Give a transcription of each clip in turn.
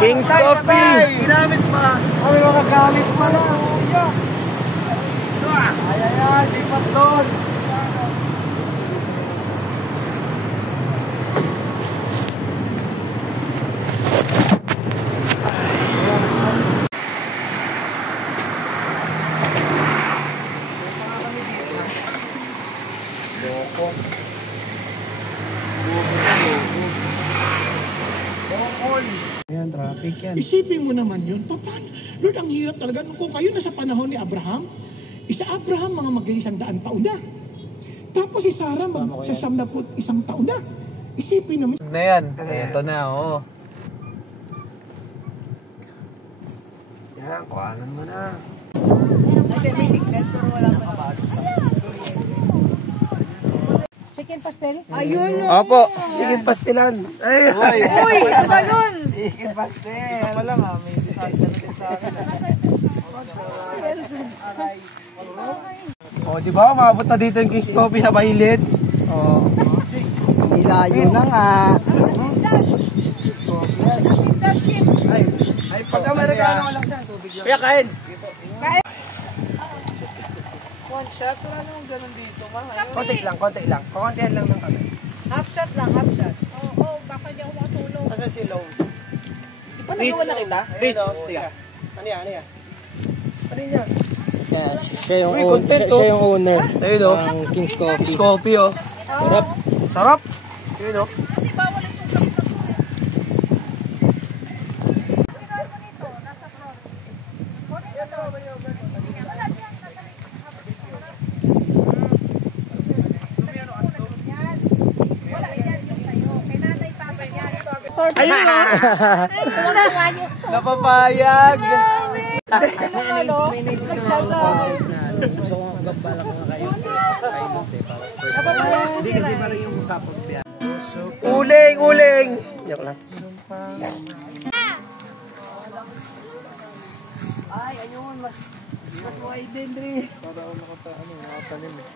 King's Coffee! Ginamit pa! Kami mga gamit pa na! Ay, lipat doon! Ayan, traffic yan. Isipin mo naman yun. Paano? Lord, ang hirap talaga. Kung kayo nasa panahon ni Abraham, isa Abraham mga mag-100 taon na. Tapos si Sarah sa 71 taon na. Isipin naman. Na yan. Ito na, oo. Yan, kuhanan mo na. May signal pero wala pa nakapagod. Chicken pastel? Ayun o! Opo. Chicken pastilan. Ay, Uy! Ano ba nun? chicken pastel. Isa pa lang may disaster din sa akin. O, di ba? Umabot na dito yung King's Coffee sa Bailid. O. Ilayo na nga. Ay, pag-Amerikano lang siya. Tubig yun. Kaya kain. One shot. Wala namang ganun dito. Konti lang. Kontihan lang ng kami. Half shot lang, half shot. Oo, baka di ako makatulog. Asa si Long? Ipanaluan na kita? Rich. Ano yan? Ano yan? Yeah, siya yung, Uy, content, siya yung owner ayun o. ng King's Coffee. King's Coffee o. Sarap. Sarap. Ayun o. Kasi bawal ang suklap sa buhay. Ayun o. Napapayag. Gusto ko magabala ko kayo. Hindi kasi parang yung usapag siya. Uling! Yok lang. Ay, ayun. Mas wide din, Dre. Para nakatanim eh.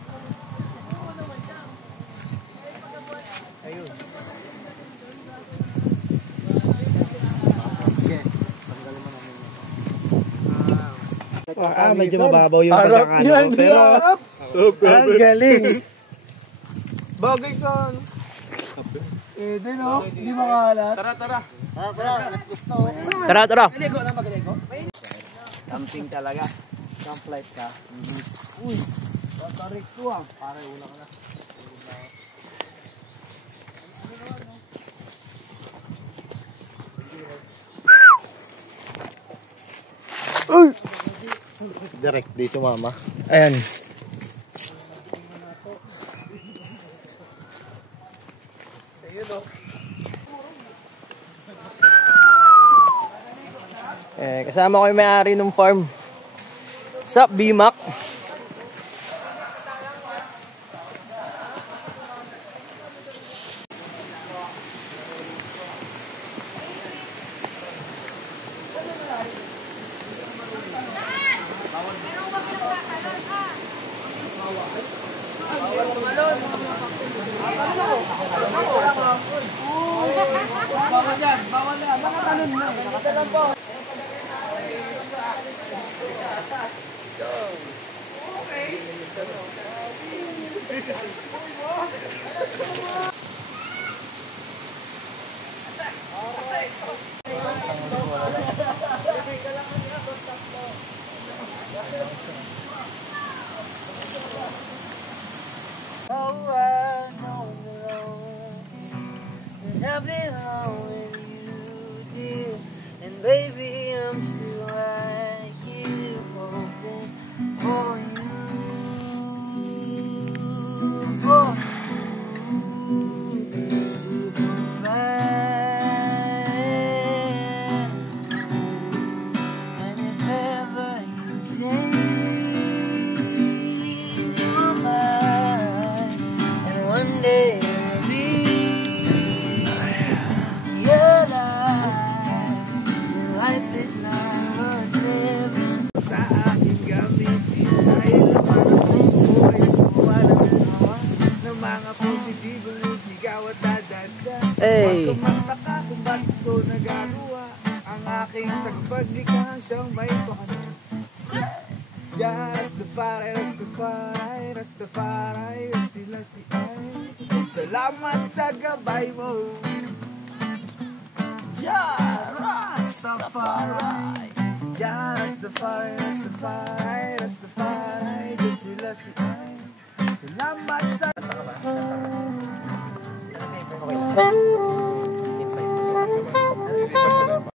Ayun. Medyo mababaw yung pagkakano ko, pero ang galing. Bagay ka. Din o, hindi makahalat. Tara. Maligo na magligo. Camping talaga. Camp life ka. Uy, tatarik ko ah. Pare, una ka na. Uy! Direct di sumama. Ayan. Kasama ko yung may-ari ng farm. Sup, BMAC? Bawal yan. Mga talon na. Nakatalon po. Oh, I know I've been alone with you, dear. And baby, I'm still right here hoping for you, for you to come back. And if ever you change your mind, and one day Hey! Huwag kang magtaka kung ba't ito nagagawa. Ang aking tagapaglikha siyang may pakanan. Rastafari, Rastafari, Rastafari, sila si ay. Salamat sa gabay mo. Rastafari, Rastafari, Rastafari, Rastafari.